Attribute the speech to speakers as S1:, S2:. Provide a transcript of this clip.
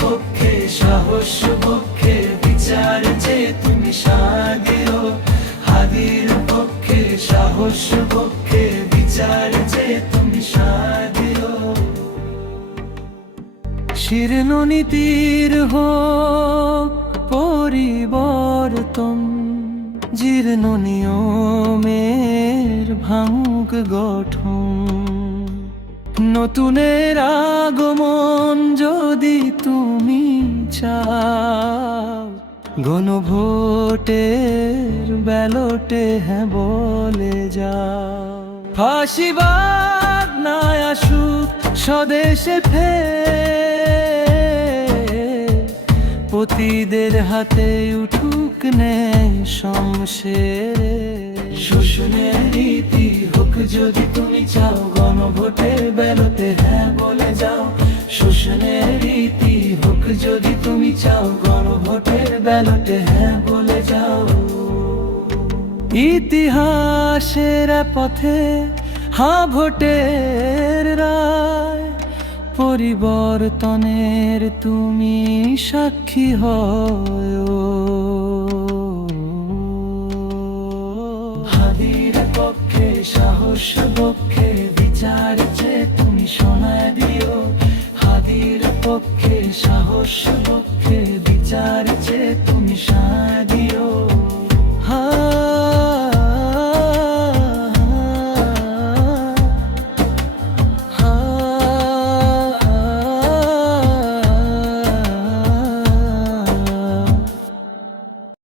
S1: পক্ষে, সাহস পক্ষে, বিচার যে তুমি সাদিও হাদির পক্ষে, সাহস পক্ষে, বিচার যে তুমি সাদিও শীর্ণ নীতির হোক পরিবর্তন, জীর্ণ নিয়মের ভাঙুক গঠন। নতুনের আগমন যদি তুমি চাও গণভোটের ব্যালটে হ্যাঁ বলে যাও। ফাঁসিবাদ না আসুক স্বদেশে ফের, পতিদের হাতে উঠুক নেই শমশের শোষণের রীতি হোক যদি তুমি চাও গণভোটের ব্যালটে হ্যাঁ বলে যাও। শোষণের রীতি হোক, যদি তুমি চাও গণভোটের ব্যালটে হ্যাঁ বলে যাও। ইতিহাসের পথে, হা ভোটের রায়, পরিবর্তনের তুমি সাক্ষী হয়। হাদির পক্ষে, সাহস পক্ষে, বিচার তুমি শোনায় দিও। পক্ষে সাহস পক্ষে বিচার তুমি সায়